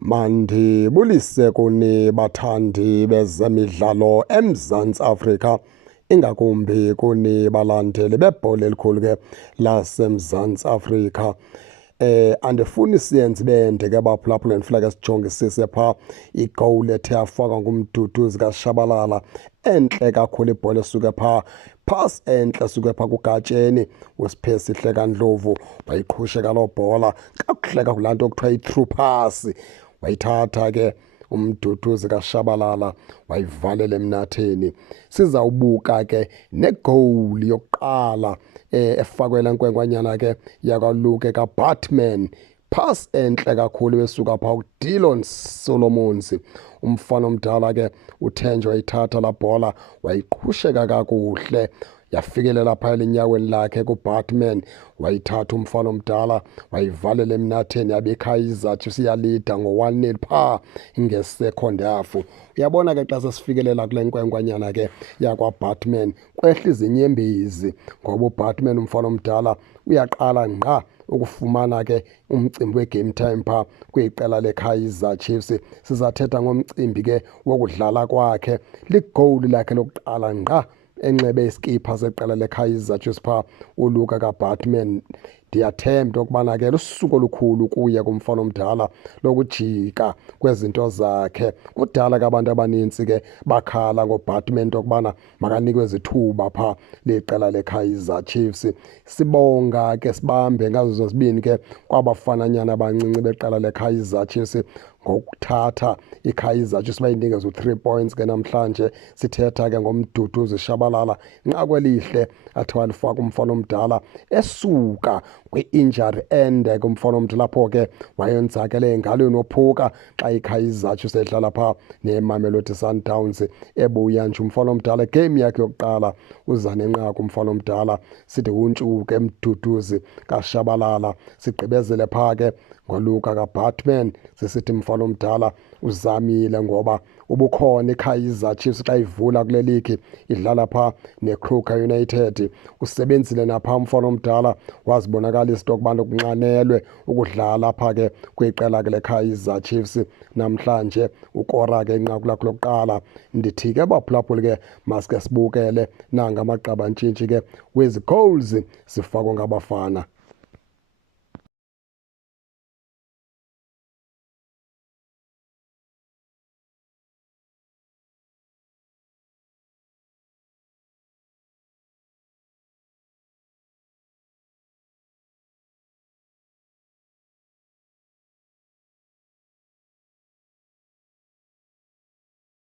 Mandibulise kuni bathandi bezemidlalo eMzantsi Afrika, ingakumbi kuni balandeli bebhola elikhulu ke laseMzantsi Afrika. Andifuni siyenze bende ke baphulaphula ndifuna ke sijongisise phaa igowuli ethe yafakwa ngumduduzi kaShabalala entle kakhulu ibhola esuke phaa phasi entle esuke phaa kugatsheni uSiphe Sihle kaNdlovu wayiqhushe kaloo bhola kakuhle kulaa nto kuthiwa yi-through pass, wayithatha ke umduduzi kaShabalala wayivalela emnatheni. Sizawubuka ke negowuli yokuqala efakwe laa nkwenkwana ke yakwaLuke kaBatman, pass entle kakhulu besuka phaa uDillon Solomons. Umfana omdala ke uThenjwa wayithatha laa bhola wayiqhusheka kakuhle yafikelela phaa elinyaweni lakhe kuBatman, wayithatha umfana omdala wayivalela emnatheni yabe iKaizer Chiefs iyalida ngo-1-0 phaa ngesekhondi hafu. Uyabona ke xa sesifikelela kule nkwenkwanyana ke yakwaBatman kwehla izinyembezi, ngoba uBatman umfana omdala uyaqala ngqa ukufumana ke umcimbi we-game time phaa kwiqela leKaizer Chiefs. Sizathetha ngomcimbi ke wokudlala kwakhe, ligowuli lakhe lokuqala ngqa enxebe iskipa seqela leKaizer Chiefs phaa uLuka kaBatman. Ndiyathemba okubana ke lusuku olukhulu kuye kumfana omdala lokujika kwezinto zakhe. Kudala ke abantu abanintsi ke bakhala ngoBatman into okubana makanikwe izithuba phaa liqela leKaizer Chiefs. Sibonga ke sibambe ngazo zozibini ke kwabafananyana abancinci beqela leKaizer Chiefs ngokuthatha iKaizer Chiefs bayinikeza u-3 points ke namhlanje. Sithetha ke ngomduduzi Shabalala nqa kwelihle athi walifaka umfana omdala esuka kwi-injury ende kumfana omdala lapho ke wayenzakele engalweni wophuka xa iKaizer Chiefs edlala phaa neMamelodi Sundowns. Ebuya nje umfana omdala game yakhe yokuqala uza nenqaku umfana omdala. Sithi untshuke emduduzi kaShabalala, sigqibezele phaa ke ngoluka kaBatman sisithi mfana omdala uzamile, ngoba ubukhona iKaizer Chiefs xa ivula kule ligi idlala phaa neKruger United. Usebenzile naphaa umfana omdala wazibonakalisa into okubana kunxanelwe ukudlala phaa ke kwiqela ke leKaizer Chiefs. Namhlanje ukora ke inqaku lakho lokuqala. Ndithi ke baphulaphuli ke masike sibukele nanga amaqabantshintshi ke wezi goals zifakwa ngabafana.